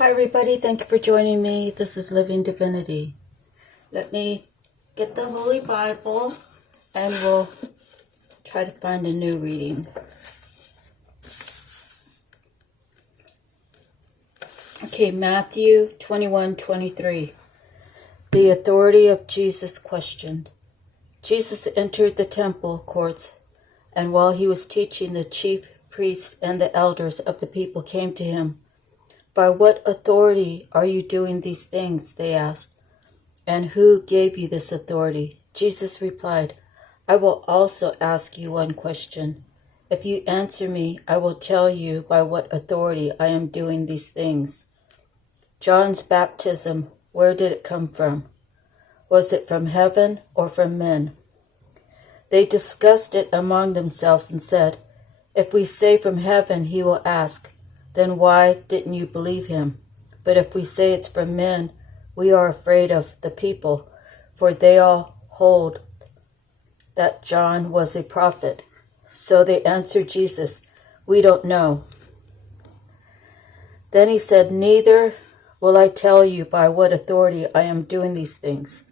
Hi everybody, thank you for joining me. This is Living Divinity. Let me get the Holy Bible and we'll try to find a new reading. Okay, Matthew 21:23. The authority of Jesus questioned. Jesus entered the temple courts, and while he was teaching, the chief priests and the elders of the people came to him. "By what authority are you doing these things?" they asked. "And who gave you this authority?" Jesus replied, "I will also ask you one question. If you answer me, I will tell you by what authority I am doing these things. John's baptism, where did it come from? Was it from heaven or from men?" They discussed it among themselves and said, "If we say from heaven, he will ask, 'Then why didn't you believe him?' But if we say it's from men, we are afraid of the people, for they all hold that John was a prophet." So they answered Jesus, "We don't know." Then he said, "Neither will I tell you by what authority I am doing these things."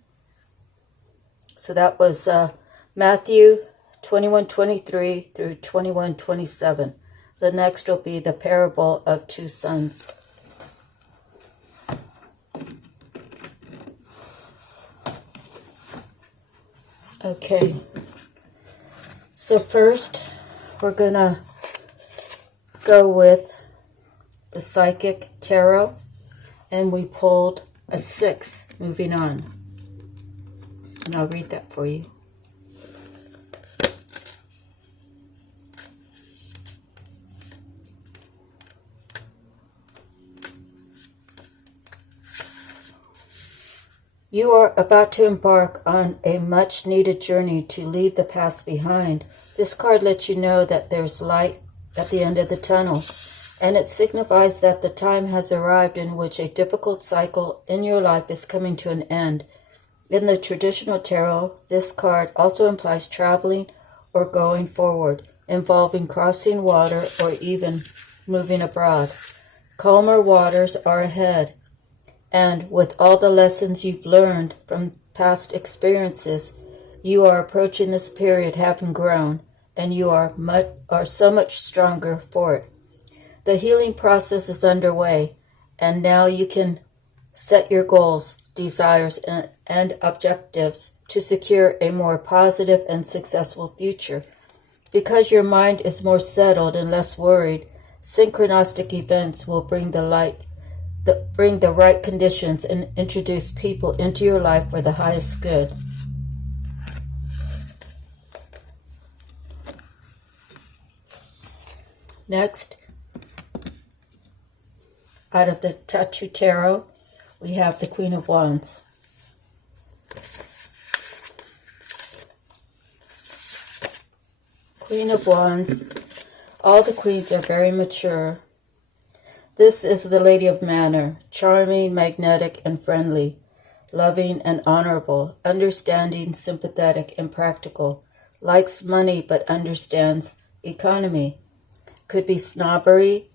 So that was Matthew 21:23 through 21:27. The next will be the parable of two sons. Okay, so first we're going to go with the psychic tarot, and we pulled a 6 moving on. And I'll read that for you. You are about to embark on a much-needed journey to leave the past behind. This card lets you know that there's light at the end of the tunnel, and it signifies that the time has arrived in which a difficult cycle in your life is coming to an end. In the traditional tarot, this card also implies traveling or going forward, involving crossing water or even moving abroad. Calmer waters are ahead. And with all the lessons you've learned from past experiences, you are approaching this period having grown, and you are so much stronger for it. The healing process is underway, and now you can set your goals, desires, and objectives to secure a more positive and successful future. Because your mind is more settled and less worried, synchronistic events will bring the right conditions and introduce people into your life for the highest good. Next, out of the Tattoo Tarot, we have the Queen of Wands. Queen of Wands. All the queens are very mature. This is the Lady of Manner, charming, magnetic, and friendly, loving and honorable, understanding, sympathetic, and practical, likes money but understands economy, could be snobbery,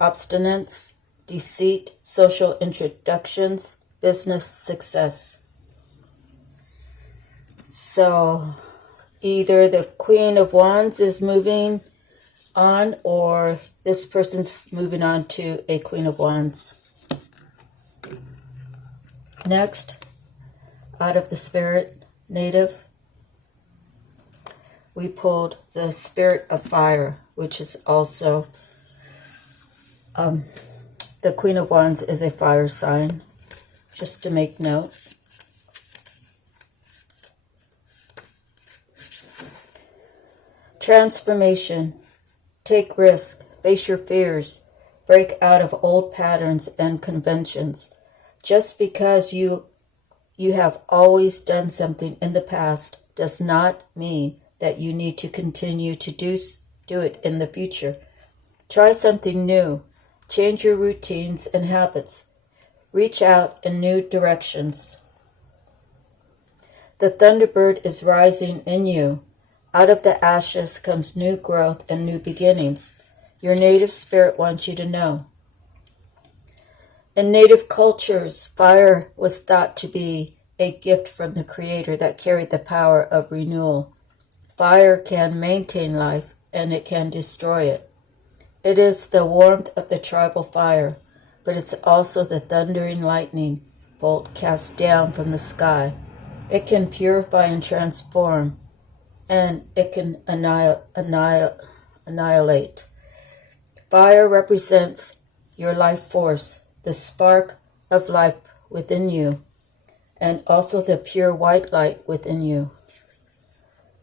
obstinance, deceit, social introductions, business success. So either the Queen of Wands is moving on, or this person's moving on to a Queen of Wands. Next, out of the Spirit Native, we pulled the Spirit of Fire, which is also, the Queen of Wands is a fire sign, just to make note. Transformation. Take risk, face your fears, break out of old patterns and conventions. Just because you have always done something in the past does not mean that you need to continue to do it in the future. Try something new. Change your routines and habits. Reach out in new directions. The Thunderbird is rising in you. Out of the ashes comes new growth and new beginnings. Your native spirit wants you to know. In native cultures, fire was thought to be a gift from the Creator that carried the power of renewal. Fire can maintain life, and it can destroy it. It is the warmth of the tribal fire, but it's also the thundering lightning bolt cast down from the sky. It can purify and transform, and it can annihilate. Fire represents your life force, the spark of life within you, and also the pure white light within you.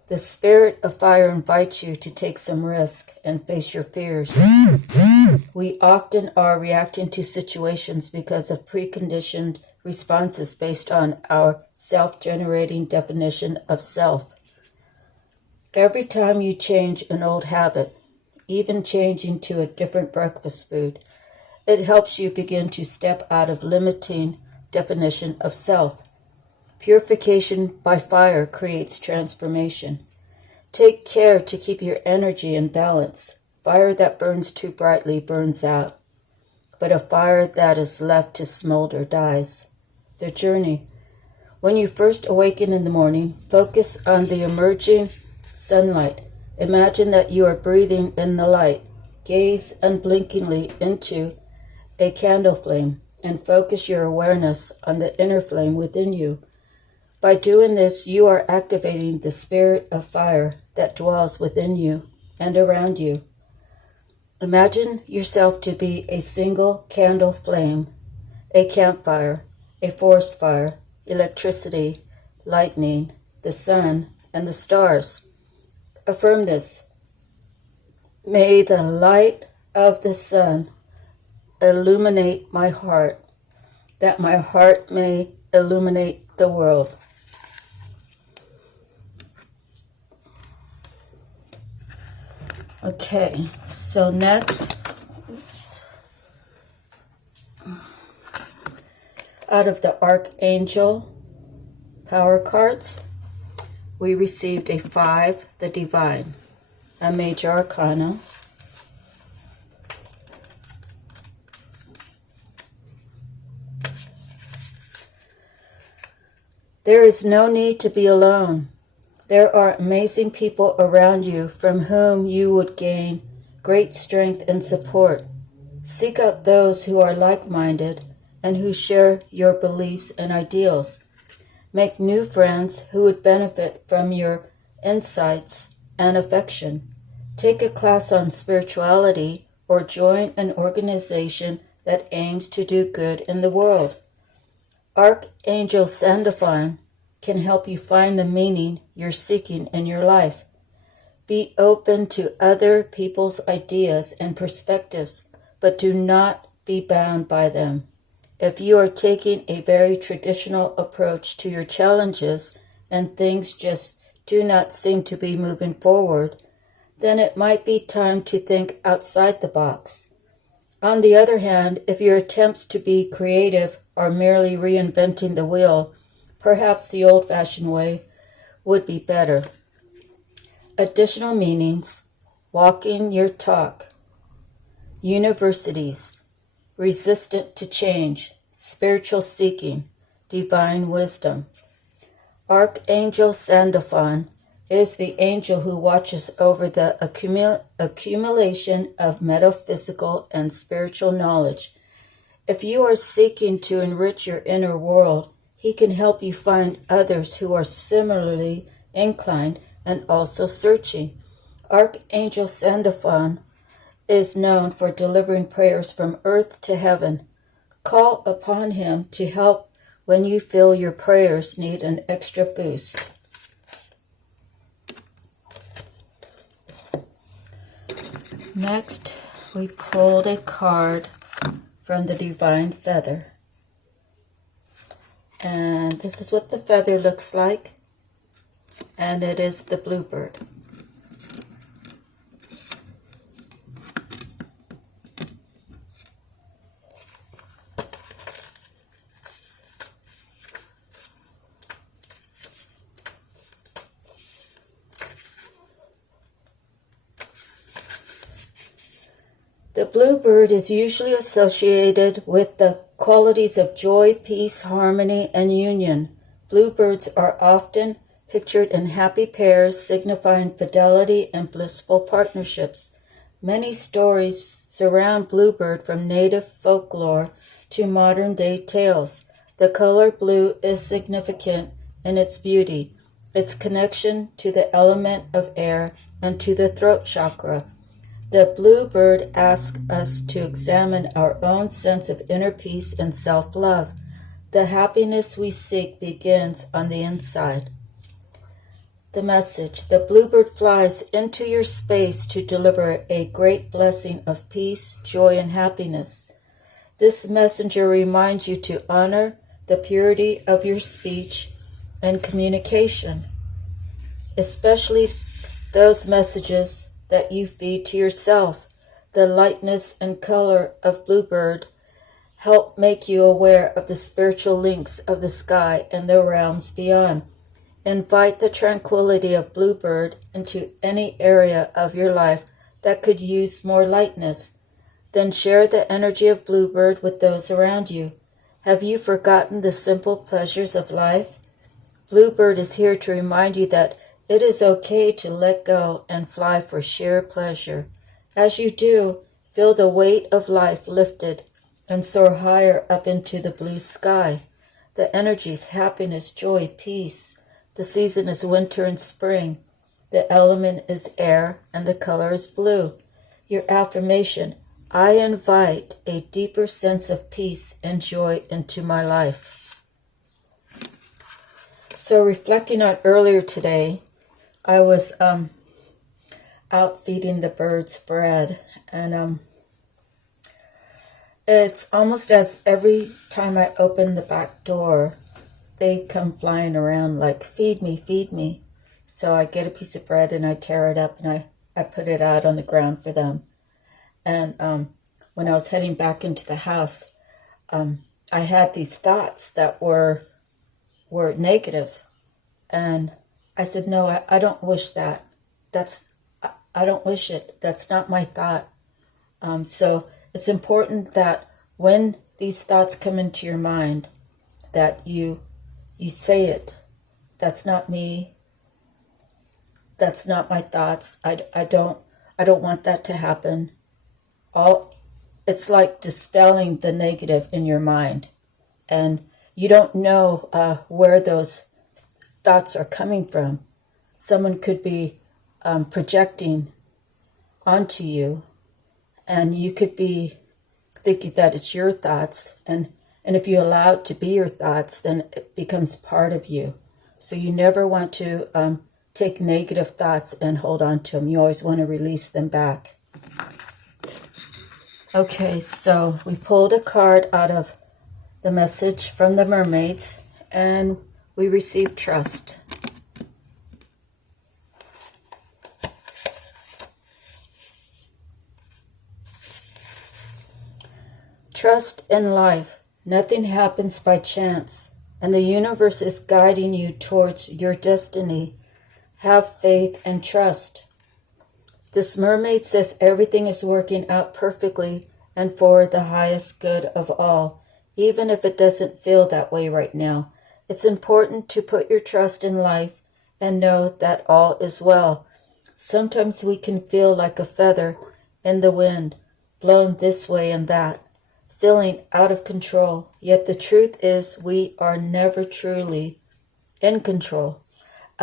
The spirit of fire invites you to take some risk and face your fears. We often are reacting to situations because of preconditioned responses based on our self-generating definition of self. Every time you change an old habit, even changing to a different breakfast food, it helps you begin to step out of limiting definition of self. Purification by fire creates transformation. Take care to keep your energy in balance. Fire that burns too brightly burns out, but a fire that is left to smolder dies. The journey. When you first awaken in the morning, focus on the emerging sunlight. Imagine that you are breathing in the light. Gaze unblinkingly into a candle flame and focus your awareness on the inner flame within you. By doing this, you are activating the spirit of fire that dwells within you and around you. Imagine yourself to be a single candle flame, a campfire, a forest fire, electricity, lightning, the sun, and the stars. Affirm this. May the light of the sun illuminate my heart, that my heart may illuminate the world. Okay, so next, out of the Archangel Power cards, we received a 5, the Divine, a Major Arcana, there is no need to be alone. There are amazing people around you from whom you would gain great strength and support. Seek out those who are like-minded and who share your beliefs and ideals. Make new friends who would benefit from your insights and affection. Take a class on spirituality or join an organization that aims to do good in the world. Archangel Sandalphon can help you find the meaning you're seeking in your life. Be open to other people's ideas and perspectives, but do not be bound by them. If you are taking a very traditional approach to your challenges and things just do not seem to be moving forward, then it might be time to think outside the box. On the other hand, if your attempts to be creative are merely reinventing the wheel, perhaps the old-fashioned way would be better. Additional meanings: walking your talk, universities, resistant to change, spiritual seeking, divine wisdom. Archangel Sandalphon is the angel who watches over the accumulation of metaphysical and spiritual knowledge. If you are seeking to enrich your inner world, he can help you find others who are similarly inclined and also searching. Archangel Sandalphon is known for delivering prayers from earth to heaven. Call upon him to help when you feel your prayers need an extra boost. Next, we pulled a card from the Divine Feather. And this is what the feather looks like. And it is the bluebird. The bluebird is usually associated with the qualities of joy, peace, harmony, and union. Bluebirds are often pictured in happy pairs, signifying fidelity and blissful partnerships. Many stories surround bluebird, from native folklore to modern-day tales. The color blue is significant in its beauty, its connection to the element of air and to the throat chakra. The bluebird asks us to examine our own sense of inner peace and self-love. The happiness we seek begins on the inside. The message: the bluebird flies into your space to deliver a great blessing of peace, joy, and happiness. This messenger reminds you to honor the purity of your speech and communication, especially those messages that you feed to yourself. The lightness and color of bluebird help make you aware of the spiritual links of the sky and the realms beyond. Invite the tranquility of bluebird into any area of your life that could use more lightness. Then share the energy of bluebird with those around you. Have you forgotten the simple pleasures of life? Bluebird is here to remind you that it is okay to let go and fly for sheer pleasure. As you do, feel the weight of life lifted and soar higher up into the blue sky. The energies: happiness, joy, peace. The season is winter and spring. The element is air and the color is blue. Your affirmation: I invite a deeper sense of peace and joy into my life. So reflecting on earlier today, I was out feeding the birds bread, and it's almost as every time I open the back door, they come flying around like, feed me, feed me. So I get a piece of bread and I tear it up and I put it out on the ground for them. And when I was heading back into the house, I had these thoughts that were negative. And I said, no, I don't wish that. I don't wish it. That's not my thought. So it's important that when these thoughts come into your mind, that you say it. That's not me. That's not my thoughts. I don't want that to happen. It's like dispelling the negative in your mind, and you don't know where those thoughts are coming from. Someone could be projecting onto you, and you could be thinking that it's your thoughts, and if you allow it to be your thoughts, then it becomes part of you. So you never want to take negative thoughts and hold on to them. You always want to release them back. Okay, so we pulled a card out of the message from the mermaids, and we received trust. Trust in life. Nothing happens by chance, and the universe is guiding you towards your destiny. Have faith and trust. This mermaid says everything is working out perfectly and for the highest good of all, even if it doesn't feel that way right now. It's important to put your trust in life and know that all is well. Sometimes we can feel like a feather in the wind, blown this way and that, feeling out of control. Yet the truth is we are never truly in control.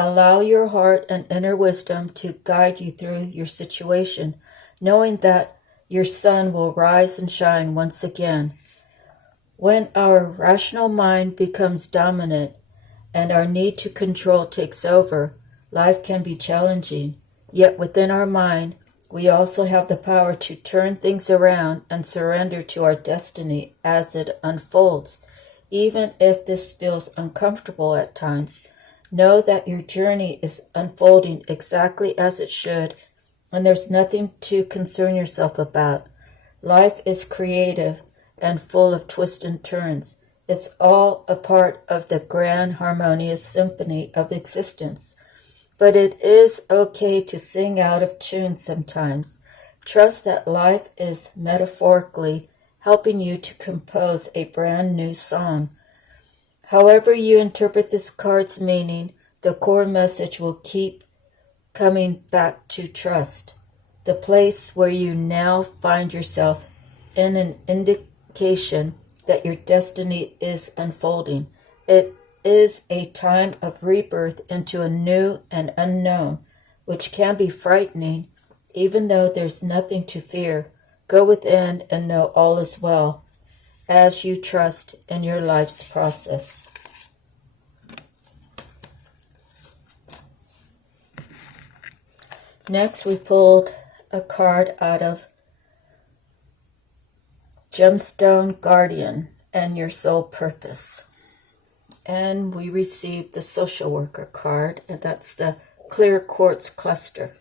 Allow your heart and inner wisdom to guide you through your situation, knowing that your sun will rise and shine once again. When our rational mind becomes dominant and our need to control takes over, life can be challenging. Yet within our mind, we also have the power to turn things around and surrender to our destiny as it unfolds. Even if this feels uncomfortable at times, know that your journey is unfolding exactly as it should, and there's nothing to concern yourself about. Life is creative and full of twists and turns. It's all a part of the grand harmonious symphony of existence. But it is okay to sing out of tune sometimes. Trust that life is metaphorically helping you to compose a brand new song. However you interpret this card's meaning, the core message will keep coming back to trust, the place where you now find yourself in an indication that your destiny is unfolding. It is a time of rebirth into a new and unknown, which can be frightening, even though there's nothing to fear. Go within and know all is well as you trust in your life's process. Next, we pulled a card out of Gemstone Guardian and Your Soul Purpose. And we received the Social Worker card, and that's the Clear Quartz Cluster.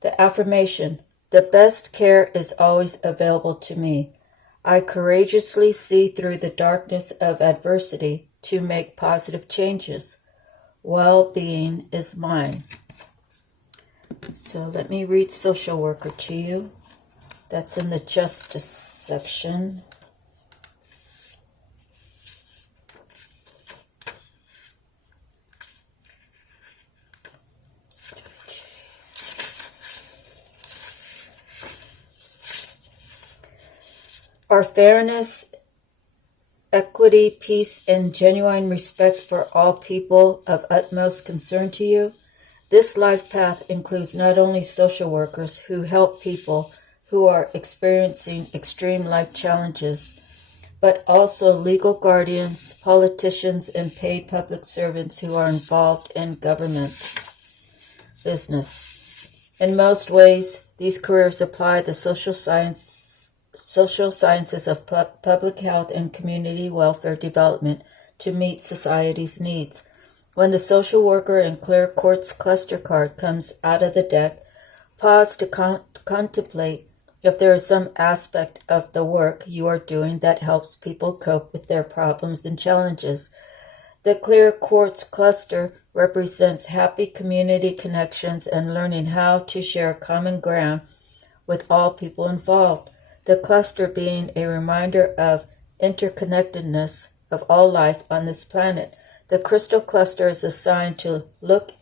The affirmation: the best care is always available to me. I courageously see through the darkness of adversity to make positive changes. Well-being is mine. So let me read Social Worker to you. That's in the Justice section. Are fairness, equity, peace, and genuine respect for all people of utmost concern to you? This life path includes not only social workers who help people who are experiencing extreme life challenges, but also legal guardians, politicians, and paid public servants who are involved in government business. In most ways, these careers apply the social sciences of public health and community welfare development to meet society's needs. When the Social Worker and Clear Quartz Cluster card comes out of the deck, pause to contemplate if there is some aspect of the work you are doing that helps people cope with their problems and challenges. The Clear Quartz Cluster represents happy community connections and learning how to share common ground with all people involved. The cluster being a reminder of interconnectedness of all life on this planet. The crystal cluster is assigned to look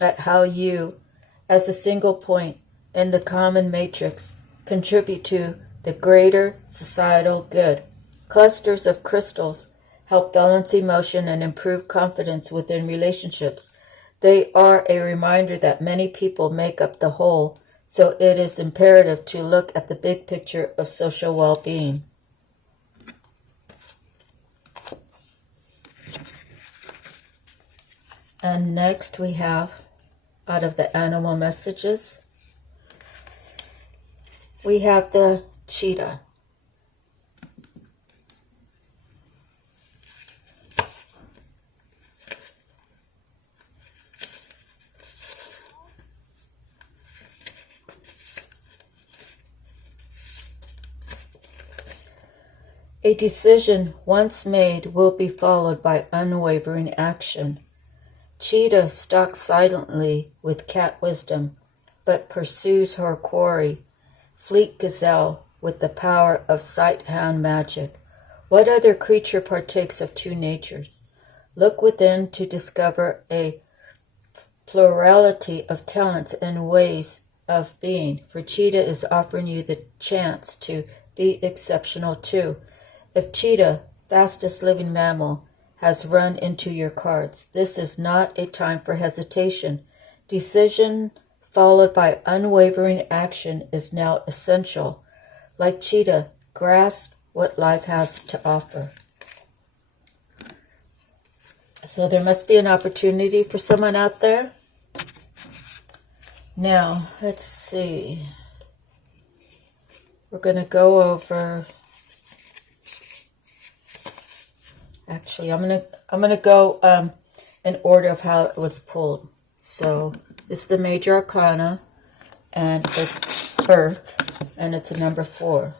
at how you, as a single point in the common matrix, contribute to the greater societal good. Clusters of crystals help balance emotion and improve confidence within relationships. They are a reminder that many people make up the whole, so it is imperative to look at the big picture of social well-being. And next we have, out of the animal messages, we have the cheetah. A decision once made will be followed by unwavering action. Cheetah stalks silently with cat wisdom, but pursues her quarry. Fleet gazelle with the power of sight hound magic. What other creature partakes of two natures? Look within to discover a plurality of talents and ways of being, for cheetah is offering you the chance to be exceptional too. If cheetah, fastest living mammal, has run into your cards, this is not a time for hesitation. Decision followed by unwavering action is now essential. Like cheetah, grasp what life has to offer. So there must be an opportunity for someone out there. Now, let's see. We're going to go over... Actually, I'm gonna go in order of how it was pulled. So this is the Major Arcana, and it's Earth, and it's a number 4.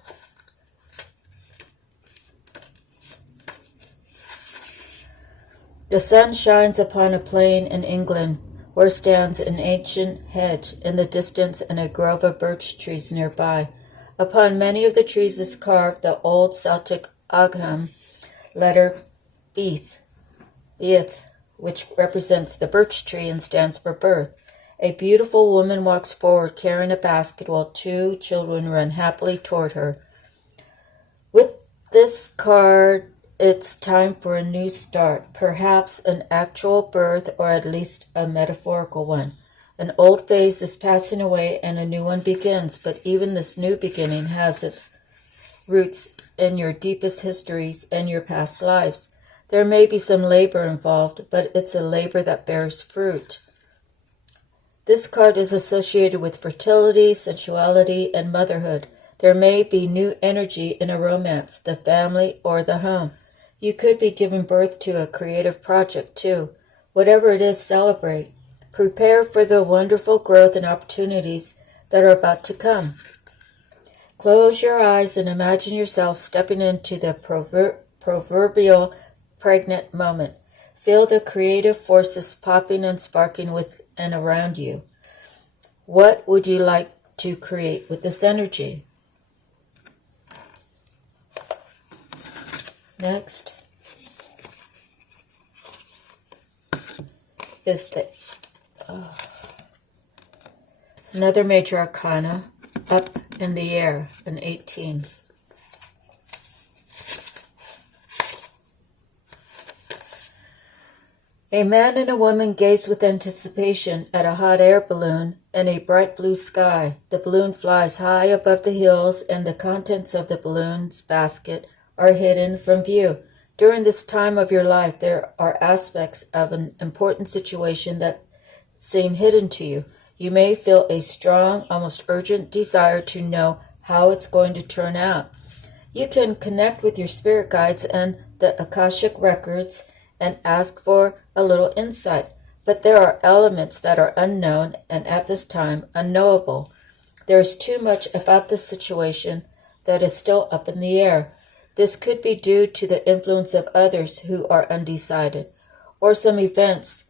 The sun shines upon a plain in England, where stands an ancient hedge in the distance and a grove of birch trees nearby. Upon many of the trees is carved the old Celtic Ogham letter Beith, which represents the birch tree and stands for birth. A beautiful woman walks forward carrying a basket while two children run happily toward her. With this card, it's time for a new start, perhaps an actual birth or at least a metaphorical one. An old phase is passing away and a new one begins, but even this new beginning has its roots in your deepest histories and your past lives. There may be some labor involved, but it's a labor that bears fruit. This card is associated with fertility, sensuality, and motherhood. There may be new energy in a romance, the family, or the home. You could be giving birth to a creative project, too. Whatever it is, celebrate. Prepare for the wonderful growth and opportunities that are about to come. Close your eyes and imagine yourself stepping into the proverbial pregnant moment. Feel the creative forces popping and sparking with and around you. What would you like to create with this energy? Next is the another major arcana, up in the air, an 18. A man and a woman gaze with anticipation at a hot air balloon and a bright blue sky. The balloon flies high above the hills and the contents of the balloon's basket are hidden from view. During this time of your life, there are aspects of an important situation that seem hidden to you. You may feel a strong, almost urgent desire to know how it's going to turn out. You can connect with your spirit guides and the Akashic records and ask for a little insight, but there are elements that are unknown and at this time unknowable. There is too much about the situation that is still up in the air. This could be due to the influence of others who are undecided, or some events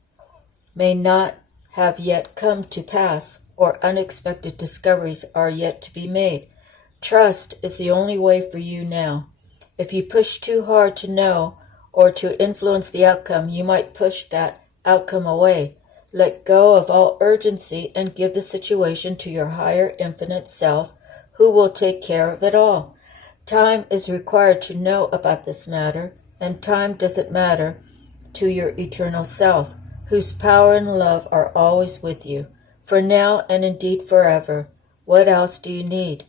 may not have yet come to pass, or unexpected discoveries are yet to be made. Trust is the only way for you now. If you push too hard to know or to influence the outcome, you might push that outcome away. Let go of all urgency and give the situation to your higher infinite self, who will take care of it all. Time is required to know about this matter, and time doesn't matter to your eternal self, whose power and love are always with you, for now and indeed forever. What else do you need?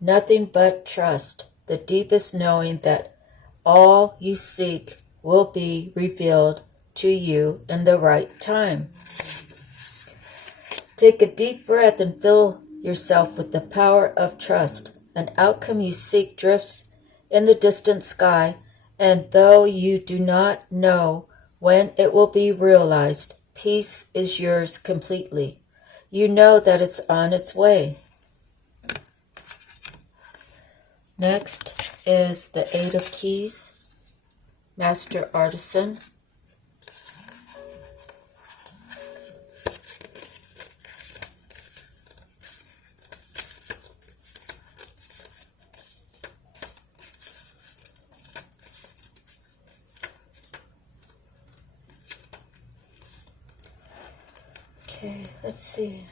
Nothing but trust, the deepest knowing that all you seek will be revealed to you in the right time. Take a deep breath and fill yourself with the power of trust. An outcome you seek drifts in the distant sky, and though you do not know when it will be realized, peace is yours completely. You know that it's on its way. Next is the Eight of Keys, Master Artisan. Okay, let's see.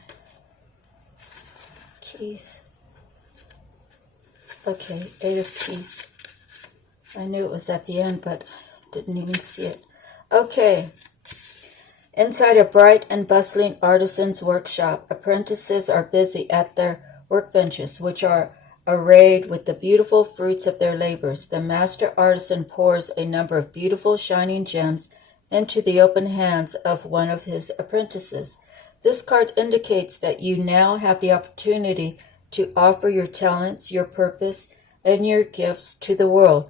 Keys. Okay, Eight of Keys. I knew it was at the end, but didn't even see it. Okay. Inside a bright and bustling artisan's workshop, apprentices are busy at their workbenches, which are arrayed with the beautiful fruits of their labors. The master artisan pours a number of beautiful shining gems into the open hands of one of his apprentices. This card indicates that you now have the opportunity to offer your talents, your purpose, and your gifts to the world,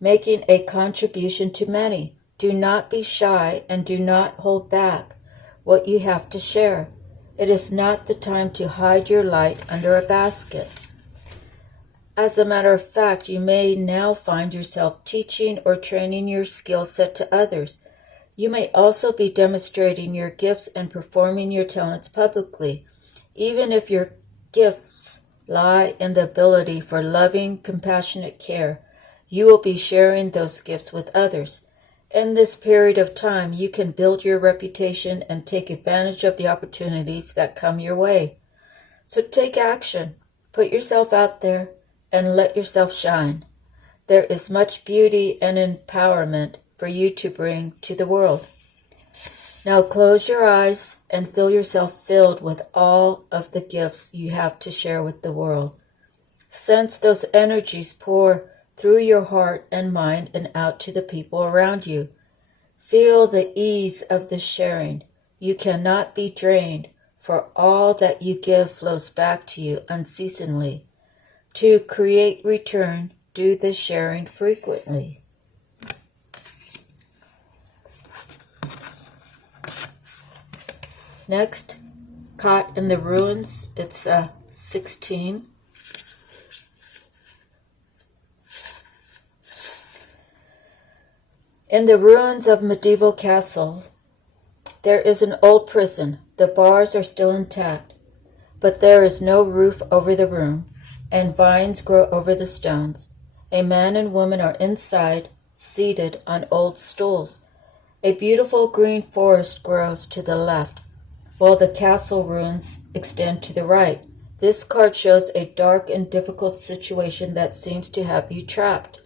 making a contribution to many. Do not be shy and do not hold back what you have to share. It is not the time to hide your light under a basket. As a matter of fact, you may now find yourself teaching or training your skill set to others. You may also be demonstrating your gifts and performing your talents publicly. Even if your gifts lie in the ability for loving, compassionate care. You will be sharing those gifts with others. In this period of time, you can build your reputation and take advantage of the opportunities that come your way. So take action. Put yourself out there and let yourself shine. There is much beauty and empowerment for you to bring to the world. Now close your eyes and feel yourself filled with all of the gifts you have to share with the world. Sense those energies pour through your heart and mind and out to the people around you. Feel the ease of the sharing. You cannot be drained, for all that you give flows back to you unceasingly. To create return, do the sharing frequently. Next, Caught in the Ruins, it's 16. In the ruins of medieval castle, there is an old prison. The bars are still intact, but there is no roof over the room, and vines grow over the stones. A man and woman are inside, seated on old stools. A beautiful green forest grows to the left, while the castle ruins extend to the right. This card shows a dark and difficult situation that seems to have you trapped.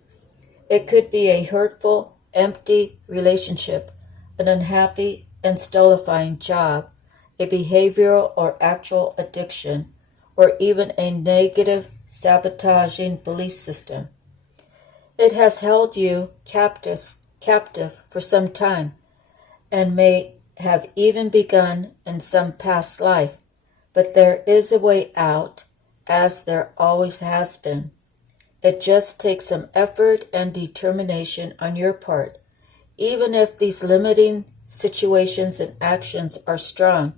It could be a hurtful, empty relationship, an unhappy and stultifying job, a behavioral or actual addiction, or even a negative, sabotaging belief system. It has held you captive for some time, and may have even begun in some past life, but there is a way out, as there always has been. It just takes some effort and determination on your part. Even if these limiting situations and actions are strong,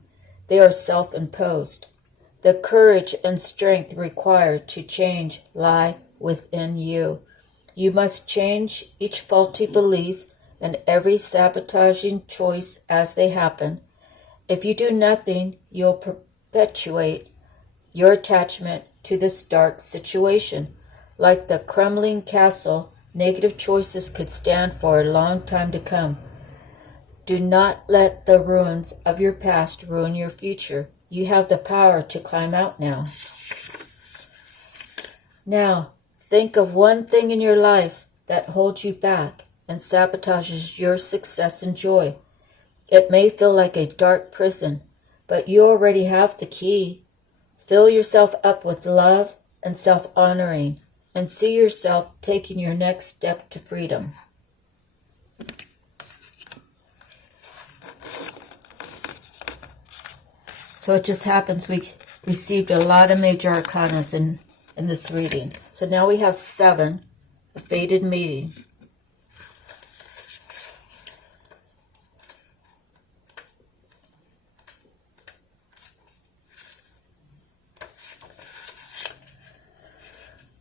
they are self-imposed. The courage and strength required to change lie within you. You must change each faulty belief and every sabotaging choice as they happen. If you do nothing, you'll perpetuate your attachment to this dark situation. Like the crumbling castle, negative choices could stand for a long time to come. Do not let the ruins of your past ruin your future. You have the power to climb out now. Now, think of one thing in your life that holds you back and sabotages your success and joy. It may feel like a dark prison, but you already have the key. Fill yourself up with love and self-honoring, and see yourself taking your next step to freedom. So it just happens we received a lot of major arcanas in this reading. So now we have 7, a fated meeting.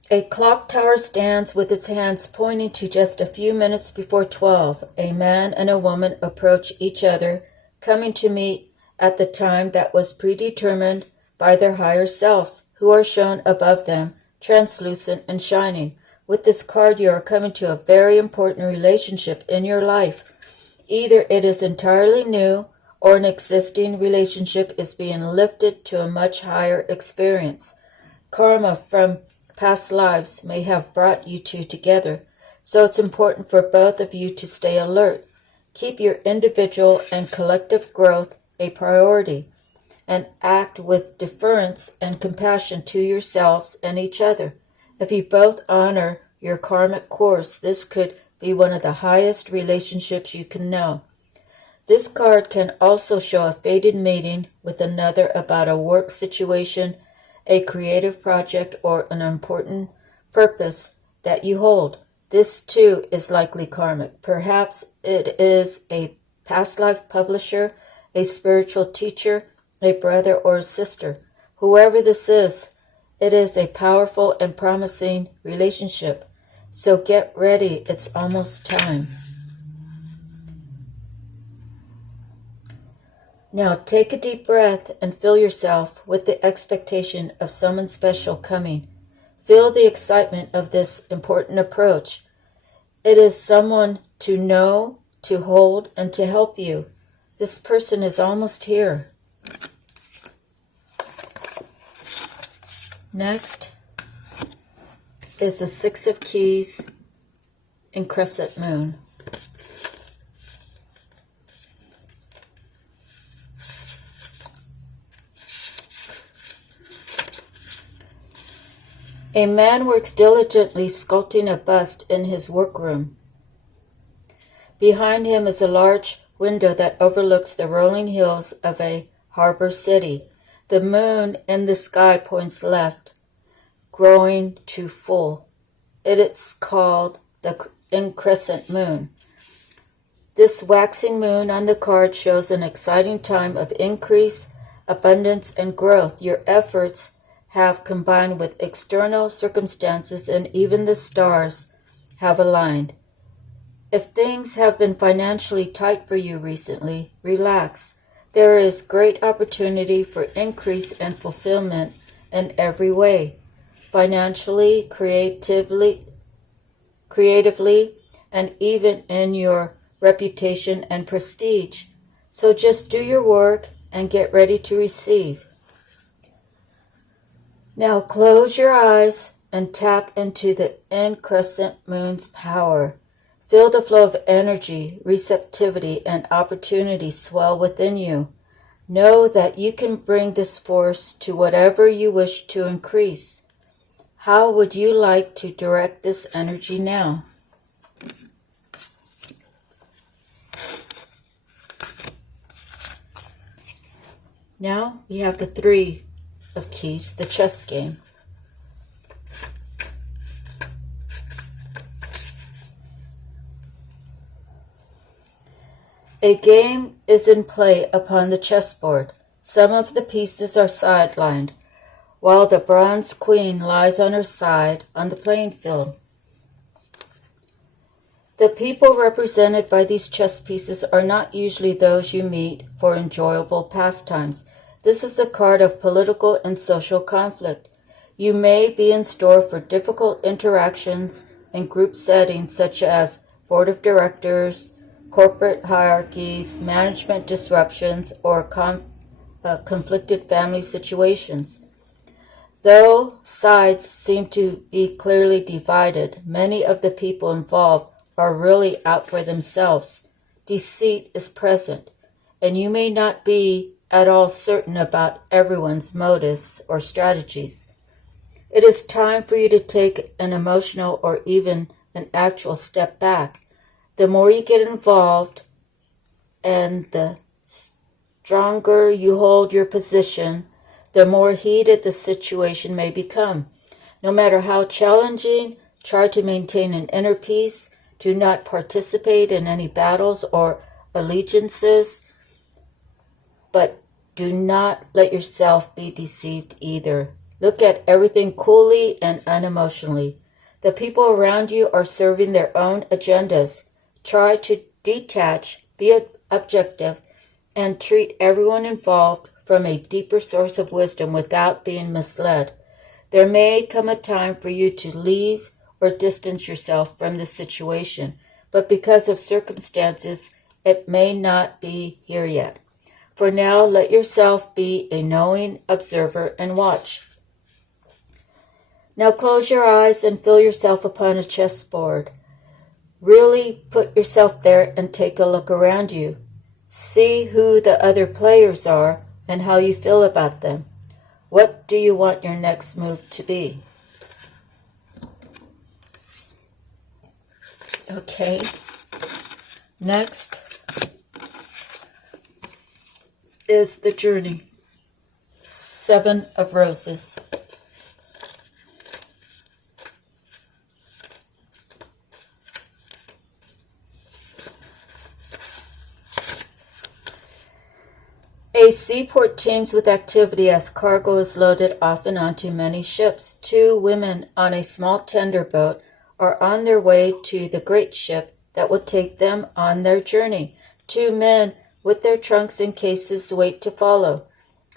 A clock tower stands with its hands pointing to just a few minutes before 12. A man and a woman approach each other, coming to meet at the time that was predetermined by their higher selves, who are shown above them, translucent and shining. With this card, you are coming to a very important relationship in your life. Either it is entirely new, or an existing relationship is being lifted to a much higher experience. Karma from past lives may have brought you two together, so it's important for both of you to stay alert. Keep your individual and collective growth a priority, and act with deference and compassion to yourselves and each other. If you both honor your karmic course, this could be one of the highest relationships you can know. This card can also show a fated meeting with another about a work situation, a creative project, or an important purpose that you hold. This too is likely karmic. Perhaps it is a past life publisher, a spiritual teacher, a brother or a sister. Whoever this is, it is a powerful and promising relationship. So get ready, it's almost time. Now take a deep breath and fill yourself with the expectation of someone special coming. Feel the excitement of this important approach. It is someone to know, to hold, and to help you. This person is almost here. Next is the Six of Keys in Crescent Moon. A man works diligently sculpting a bust in his workroom. Behind him is a large window that overlooks the rolling hills of a harbor city. The moon in the sky points left, growing to full. It is called the crescent moon. This waxing moon on the card shows an exciting time of increase, abundance, and growth. Your efforts have combined with external circumstances, and even the stars have aligned. If things have been financially tight for you recently, relax. There is great opportunity for increase and fulfillment in every way, financially, creatively, and even in your reputation and prestige. So just do your work and get ready to receive. Now close your eyes and tap into the crescent moon's power. Feel the flow of energy, receptivity, and opportunity swell within you. Know that you can bring this force to whatever you wish to increase. How would you like to direct this energy now? Now we have the Three of Keys, the chess game. A game is in play upon the chessboard. Some of the pieces are sidelined, while the bronze queen lies on her side on the playing field. The people represented by these chess pieces are not usually those you meet for enjoyable pastimes. This is the card of political and social conflict. You may be in store for difficult interactions in group settings such as board of directors, corporate hierarchies, management disruptions, or conflicted family situations. Though sides seem to be clearly divided, many of the people involved are really out for themselves. Deceit is present, and you may not be at all certain about everyone's motives or strategies. It is time for you to take an emotional or even an actual step back. The more you get involved and the stronger you hold your position, the more heated the situation may become. No matter how challenging, try to maintain an inner peace. Do not participate in any battles or allegiances, but do not let yourself be deceived either. Look at everything coolly and unemotionally. The people around you are serving their own agendas. Try to detach, be objective, and treat everyone involved from a deeper source of wisdom without being misled. There may come a time for you to leave or distance yourself from the situation, but because of circumstances, it may not be here yet. For now, let yourself be a knowing observer and watch. Now close your eyes and feel yourself upon a chessboard. Really put yourself there and take a look around you. See who the other players are and how you feel about them. What do you want your next move to be? Okay, next is the journey. Seven of Roses. A seaport teems with activity as cargo is loaded off and onto many ships. Two women on a small tender boat are on their way to the great ship that will take them on their journey. Two men with their trunks and cases wait to follow.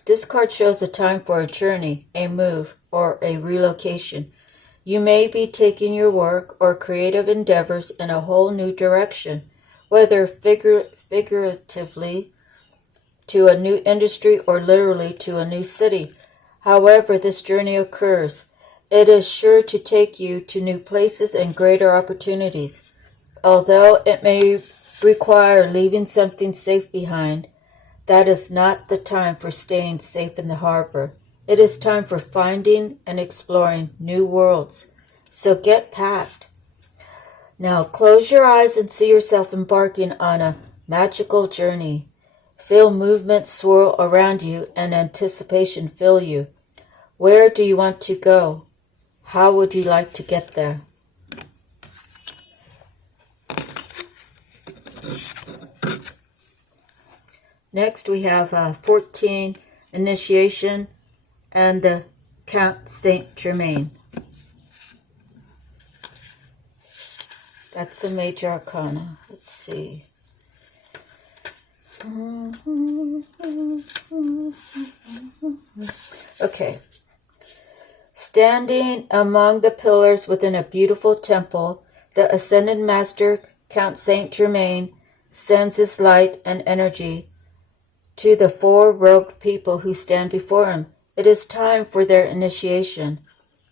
This card shows a time for a journey, a move, or a relocation. You may be taking your work or creative endeavors in a whole new direction, whether figuratively to a new industry or literally to a new city. However this journey occurs, it is sure to take you to new places and greater opportunities. Although it may require leaving something safe behind, that is not the time for staying safe in the harbor. It is time for finding and exploring new worlds. So get packed. Now close your eyes and see yourself embarking on a magical journey. Feel movement swirl around you and anticipation fill you. Where do you want to go? How would you like to get there? Next we have 14, Initiation, and the Count Saint Germain. That's the major arcana. Let's see. Okay. Standing among the pillars within a beautiful temple, the Ascended Master, Count Saint Germain, sends his light and energy to the four-robed people who stand before him. It is time for their initiation.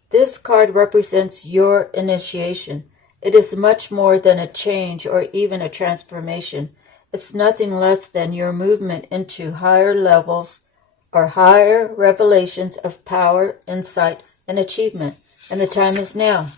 This card represents your initiation. It is much more than a change or even a transformation. It's nothing less than your movement into higher levels or higher revelations of power, insight, and achievement. And the time is now.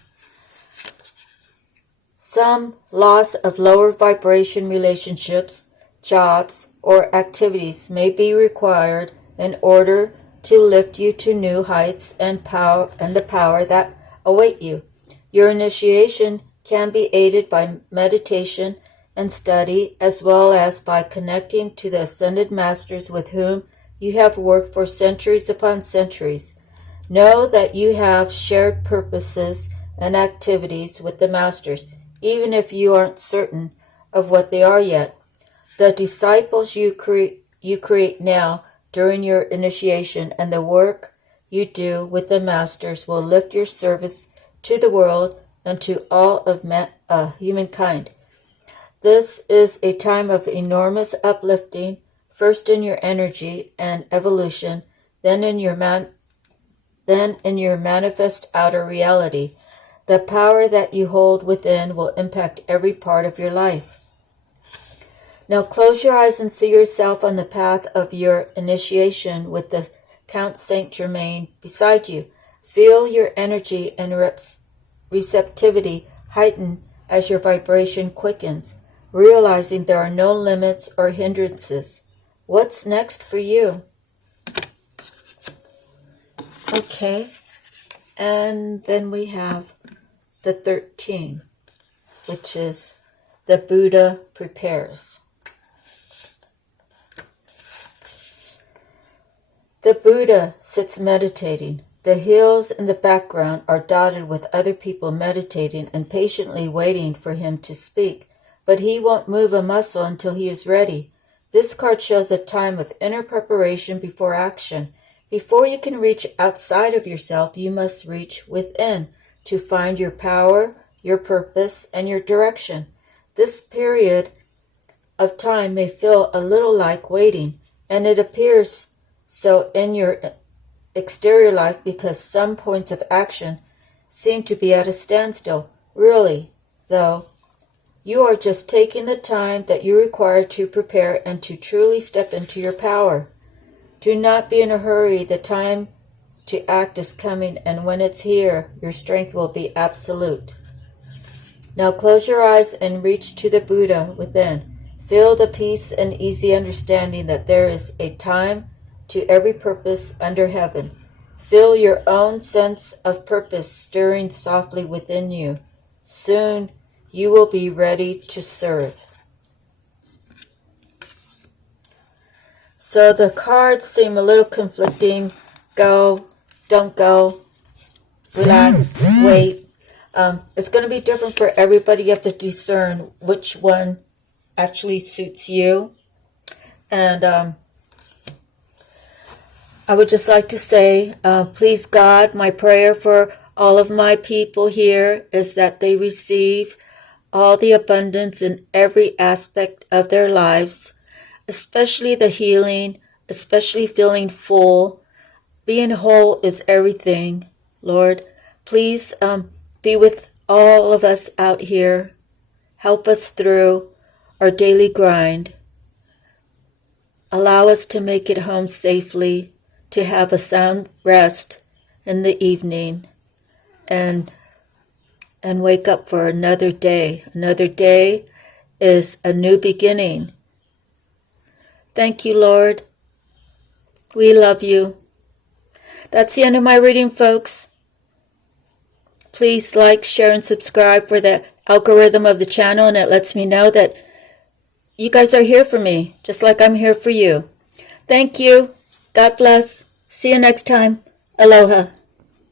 Some loss of lower vibration relationships, jobs, or activities may be required in order to lift you to new heights and the power that await you. Your initiation can be aided by meditation and study, as well as by connecting to the Ascended Masters with whom you have worked for centuries upon centuries. Know that you have shared purposes and activities with the Masters, even if you aren't certain of what they are yet. The disciples you create now during your initiation and the work you do with the Masters will lift your service to the world and to all of humankind. This is a time of enormous uplifting, first in your energy and evolution, then in your manifest outer reality. The power that you hold within will impact every part of your life. Now close your eyes and see yourself on the path of your initiation with the Count Saint Germain beside you. Feel your energy and receptivity heighten as your vibration quickens, realizing there are no limits or hindrances. What's next for you? Okay, and then we have the 13, which is the Buddha prepares. The Buddha sits meditating. The hills in the background are dotted with other people meditating and patiently waiting for him to speak, but he won't move a muscle until he is ready. This card shows a time of inner preparation before action. Before you can reach outside of yourself, you must reach within to find your power, your purpose, and your direction. This period of time may feel a little like waiting, and it appears so in your exterior life because some points of action seem to be at a standstill. Really, though, you are just taking the time that you require to prepare and to truly step into your power. Do not be in a hurry. The time to act is coming, and when it's here, your strength will be absolute. Now close your eyes and reach to the Buddha within. Feel the peace and easy understanding that there is a time to every purpose under heaven. Feel your own sense of purpose stirring softly within you. Soon you will be ready to serve. So the cards seem a little conflicting. Go, don't go, relax, wait. It's going to be different for everybody. You have to discern which one actually suits you. And I would just like to say, please God, my prayer for all of my people here is that they receive all the abundance in every aspect of their lives, especially the healing, especially feeling full. Being whole is everything, Lord. Please be with all of us out here. Help us through our daily grind. Allow us to make it home safely, to have a sound rest in the evening, and wake up for another day. Another day is a new beginning. Thank you, Lord. We love you. That's the end of my reading, folks. Please like, share, and subscribe for the algorithm of the channel, and it lets me know that you guys are here for me, just like I'm here for you. Thank you. God bless. See you next time. Aloha.